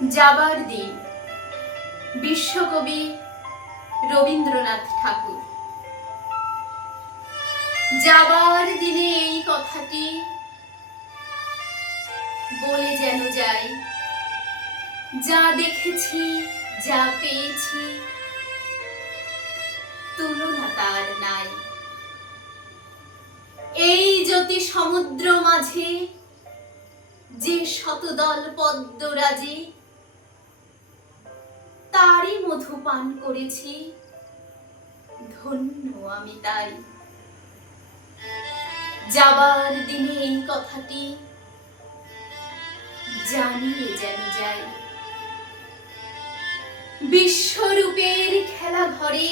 যাবার দিন, বিশ্বকবি রবীন্দ্রনাথ ঠাকুর। যাবার দিনে এই কথাটি বলে যেন যাই, যা দেখেছি যা পেয়েছি তুলনা তার নাই। এই জ্যোতি সমুদ্র মাঝে যে শতদল পদ্মরাজি, তারই মধু পান করেছি, ধন্য আমি তাই। যাবার দিনে এই কথাটি জানিয়ে যেন যাই, বিশ্বরূপের খেলা ঘরে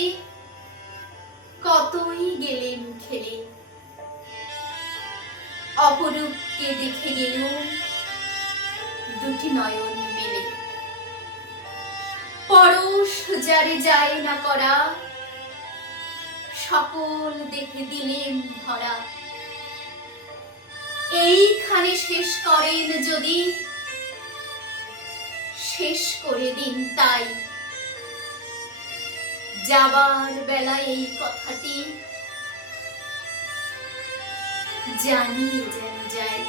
কতই গেলেম খেলে, অপরূপকে দেখে গেলুম দুটি নয়ন মেলে। পরশ যারে যায় না করা, সকল দেখে দিলেম ভরা। এইখানে শেষ করেন যদি, শেষ করে দিন তাই। যাবার বেলায় এই কথাটি জানিয়ে যেন যাই।